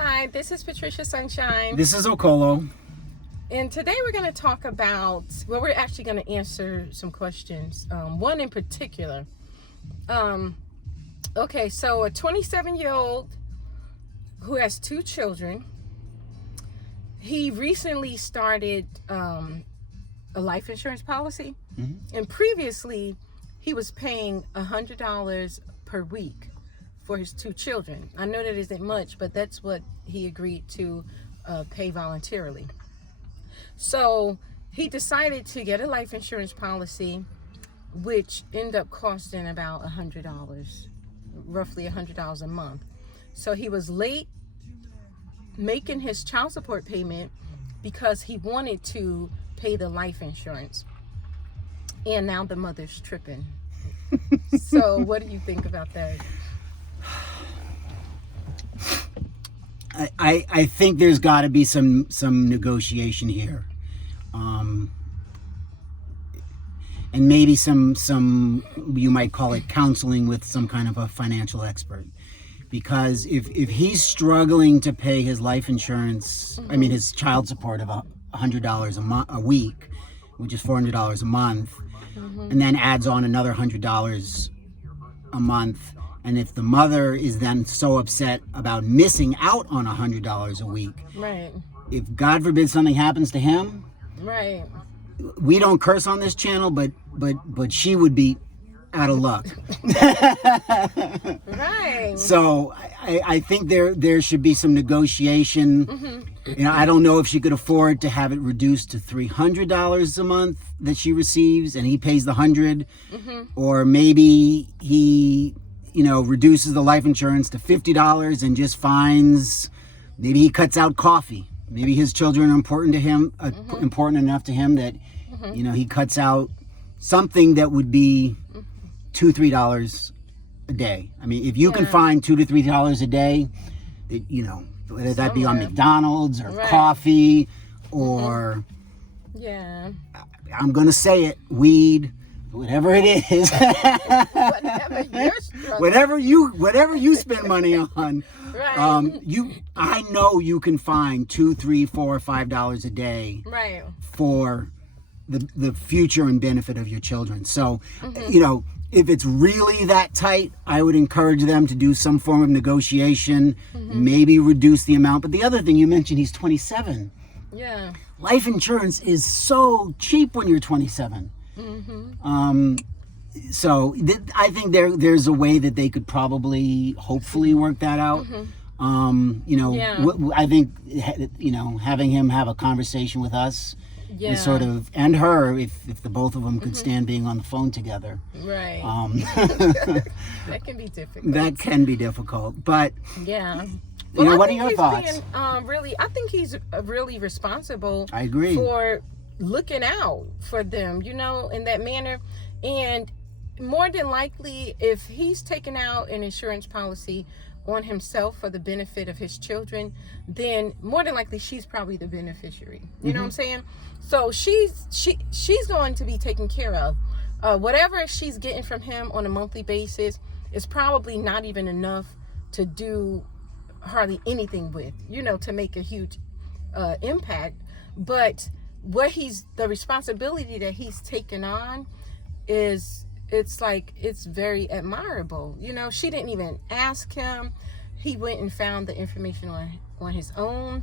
Hi, this is Patricia Sunshine. This is Okolo. And today we're going to talk about, we're actually going to answer some questions. One in particular. Okay, so a 27-year-old who has two children, he recently started a life insurance policy. Mm-hmm. And previously, he was paying $100 per week for his two children. I know that isn't much, but that's what he agreed to pay voluntarily. So he decided to get a life insurance policy, which ended up costing about $100, roughly $100 a month. So he was late making his child support payment because he wanted to pay the life insurance. And now the mother's tripping. So what do you think about that? I think there's got to be some negotiation here, and maybe some you might call it counseling with some kind of a financial expert, because if he's struggling to pay his life insurance, mm-hmm. I mean his child support of $100 a week, which is $400 a month, mm-hmm. and then adds on another $100 a month. And if the mother is then so upset about missing out on $100 a week, right? If God forbid something happens to him, right? We don't curse on this channel, but she would be out of luck. Right. So I think there should be some negotiation. Mm-hmm. I don't know if she could afford to have it reduced to $300 a month that she receives, and he pays the $100, mm-hmm. or maybe he reduces the life insurance to $50 and just finds, maybe he cuts out coffee. Maybe his children are important to him, mm-hmm. important enough to him that, mm-hmm. He cuts out something that would be $2-3 a day. I mean, if you can find $2 to $3 a day, whether that be on McDonald's or right. coffee or, I'm going to say it, weed, whatever it is, whatever you spend money on, right. I know you can find $2, $3, $4, $5 a day, right. for the future and benefit of your children. So, mm-hmm. If it's really that tight, I would encourage them to do some form of negotiation, mm-hmm. maybe reduce the amount. But the other thing you mentioned, he's 27. Yeah. Life insurance is so cheap when you're 27. Mm-hmm. So I think there's a way that they could probably, hopefully, work that out. Mm-hmm. I think having him have a conversation with us, is sort of, and her, if the both of them could mm-hmm. stand being on the phone together. Right. That can be difficult. That can be difficult, but yeah. What are your thoughts? I think he's really responsible. I agree. For looking out for them, in that manner. And more than likely, if he's taken out an insurance policy on himself for the benefit of his children, then more than likely she's probably the beneficiary. You mm-hmm. know what I'm saying? So she's going to be taken care of. Whatever she's getting from him on a monthly basis is probably not even enough to do hardly anything with, to make a huge impact. But the responsibility that he's taken on it's very admirable. She didn't even ask him. He went and found the information on his own.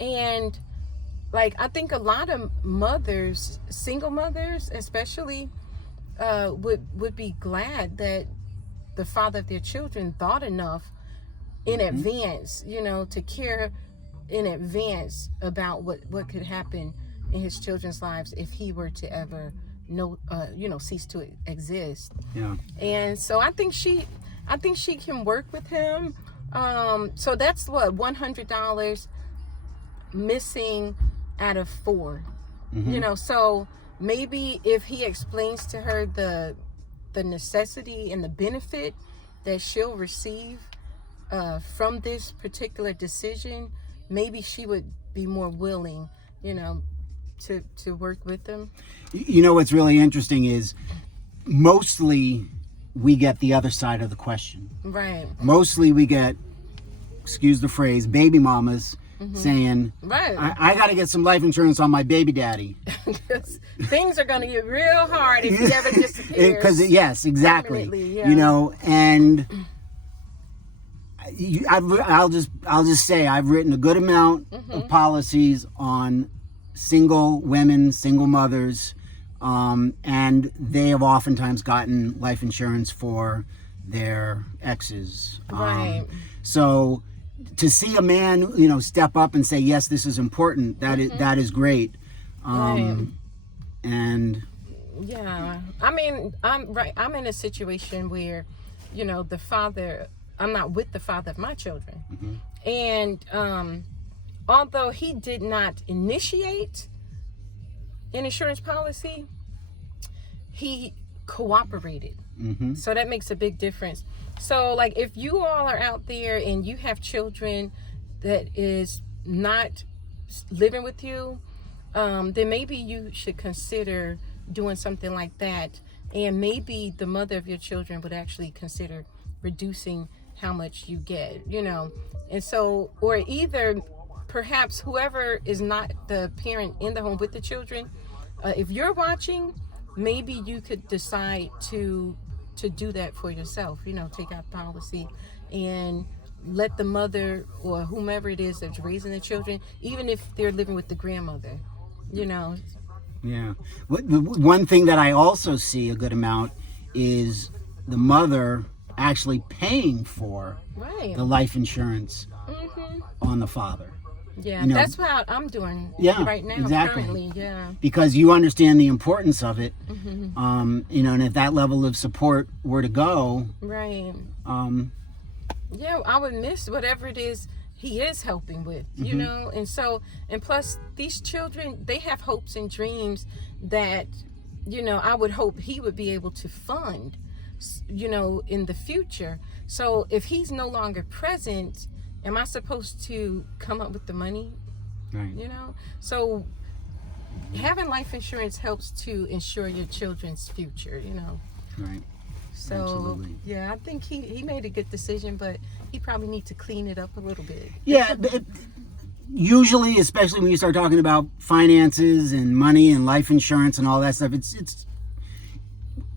And I think a lot of mothers, single mothers especially, would be glad that the father of their children thought enough in mm-hmm. advance, to care in advance about what could happen in his children's lives if he were to ever cease to exist. Yeah. And so I think she can work with him. So that's what $100 missing out of 4. Mm-hmm. So maybe if he explains to her the necessity and the benefit that she'll receive from this particular decision, maybe she would be more willing, to work with them. What's really interesting is mostly we get the other side of the question. Right. Mostly we get, excuse the phrase, baby mamas saying, Right. I got to get some life insurance on my baby daddy. Things are going to get real hard if he ever disappears. Because yes, exactly. Permanently, yeah. You know, and I'll just say I've written a good amount of policies on single women, single mothers, and they have oftentimes gotten life insurance for their exes. Right. So to see a man, you know, step up and say, yes, this is important, that is great. Right. And Yeah, I mean, I'm in a situation where, you know, I'm not with the father of my children, and although he did not initiate an insurance policy, he cooperated. So that makes a big difference. So, like, if you all are out there and you have children that is not living with you, then maybe you should consider doing something like that, and maybe the mother of your children would actually consider reducing how much you get, you know. And so, or either perhaps whoever is not the parent in the home with the children, if you're watching, maybe you could decide to do that for yourself, you know, take out policy and let the mother or whomever it is that's raising the children, even if they're living with the grandmother, you know. yeah, one thing that I also see a good amount is the mother actually paying for Right. the life insurance on the father. Yeah, you know, that's what I'm doing right now, exactly. currently, yeah. Because you understand the importance of it, you know, and if that level of support were to go, Right. Yeah, I would miss whatever it is he is helping with, you know. And so, and plus these children, they have hopes and dreams that, you know, I would hope he would be able to fund, you know, in the future. So if he's no longer present, am I supposed to come up with the money? right, You know, so having life insurance helps to ensure your children's future, you know. right. So Absolutely. yeah, I think he made a good decision, but he probably needs to clean it up a little bit. Yeah, usually, especially when you start talking about finances and money and life insurance and all that stuff, it's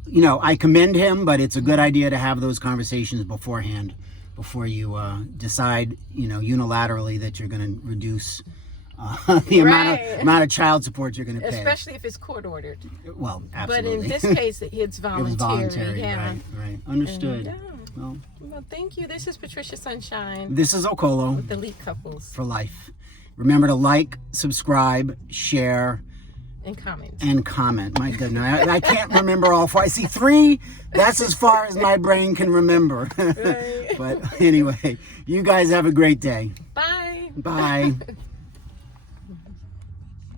you know, I commend him, but it's a good idea to have those conversations beforehand, before you decide, you know, unilaterally that you're going to reduce the amount of child support you're going to pay. Especially if it's court ordered. Well, But absolutely. in this case, it's voluntary. It was voluntary, Yeah. right. Understood. Yeah. Well, Well, thank you. This is Patricia Sunshine this is Okolo with Elite Couples for Life. Remember to like, subscribe, share, and comments. and comment. My goodness, I can't remember all four. I see 3. That's as far as my brain can remember. Right. But anyway, you guys have a great day. Bye. Bye.